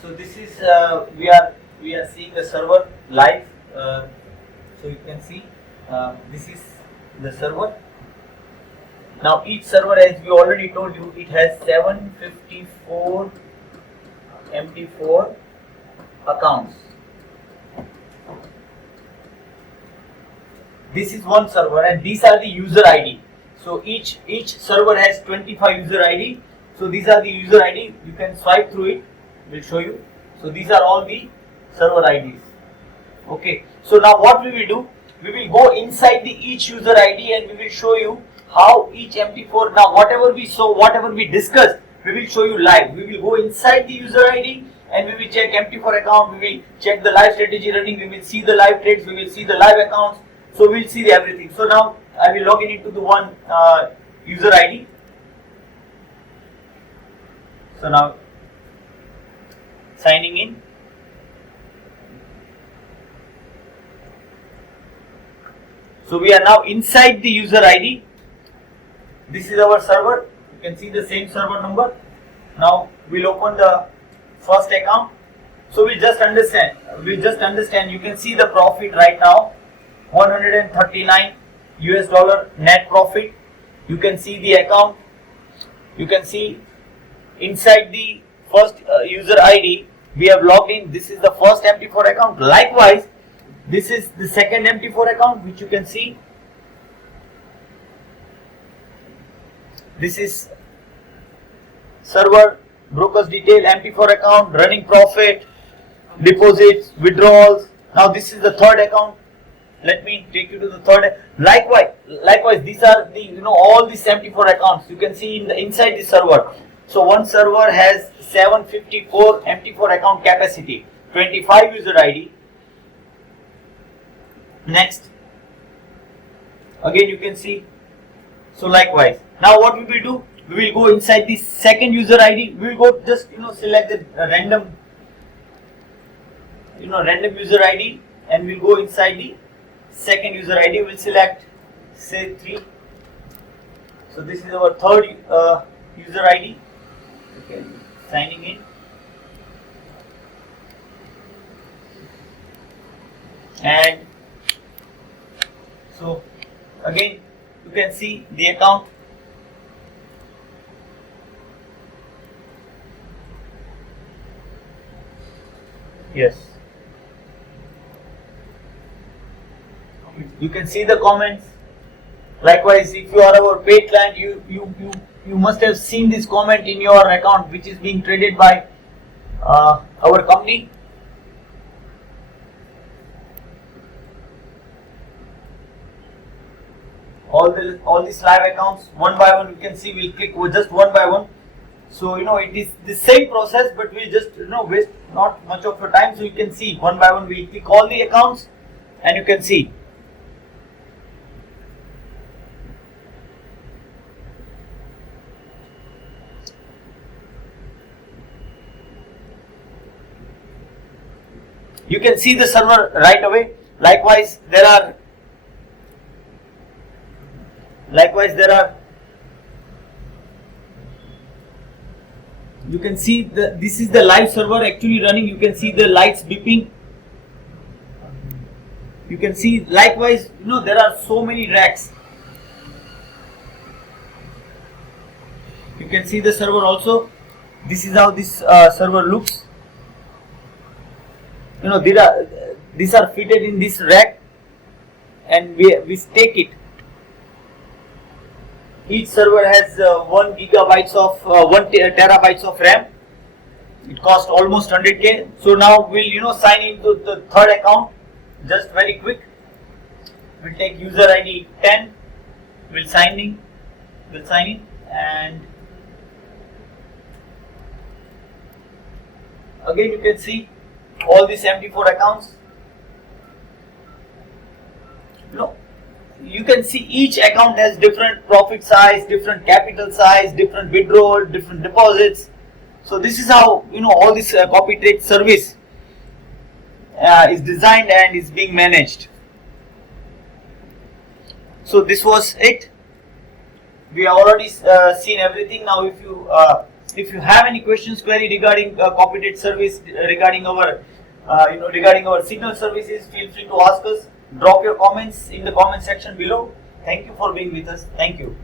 So this is we are seeing the server live. So you can see this is the server. Now each server, as we already told you, it has 754 MT4 accounts. This is one server, and these are the user ID. So each server has 25 user ID. So these are the user ID. You can swipe through it. We'll show you. So these are all the server IDs. Okay. So now what we will do? We will go inside the each user ID and we will show you how each MT4. Now whatever we saw, whatever we discussed, we will show you live. We will go inside the user ID and we will check MT4 account. We will check the live strategy running. We will see the live trades. We will see the live accounts. So we'll see everything. So now I will log in into the one user ID. So now signing in. So we are now inside the user ID. This is our server. You can see the same server number. Now we'll open the first account. So we'll just understand. You can see the profit right now. 139 US dollar net profit. You can see the account. You can see inside the first user ID we have logged in. This is the first MT4 account. Likewise, this is the second MT4 account, which you can see. This is server, brokers detail, MT4 account, running profit, deposits, withdrawals. Now this is the third account. Let me take you to the third. Likewise, these are the all these MT4 accounts. You can see in the inside the server. So one server has 754 MT4 account capacity, 25 user ID. Next, again you can see. So likewise, now what we will do? We will go inside the second user ID. We will go just select the random user ID, and we'll go inside the second user ID. We'll select say 3. So this is our third user ID. Okay, signing in. And so again you can see the account. Yes. You can see the comments. Likewise, if you are our paid client, you must have seen this comment in your account, which is being traded by our company. All these live accounts one by one, you can see. We'll click just one by one. So it is the same process, but we just waste not much of your time. So you can see one by one. We click all the accounts, and you can see. You can see the server right away. Likewise, there are. You can see this is the live server actually running. You can see the lights beeping. You can see likewise, there are so many racks. You can see the server also. This is how this server looks. These are fitted in this rack, and we stake it. Each server has 1 terabytes of RAM. It costs almost 100k. So now we'll sign into the third account. Just very quick. We'll take user ID 10. We'll sign in, and again you can see all these MT4 accounts. You can see each account has different profit size, different capital size, different withdrawal, different deposits. So this is how all this copy trade service is designed and is being managed. So this was it. We have already seen everything. Now if you If you have any questions, query regarding Copydet service, regarding our regarding our signal services, feel free to ask us. Drop your comments in the comment section below. Thank you for being with us. Thank you.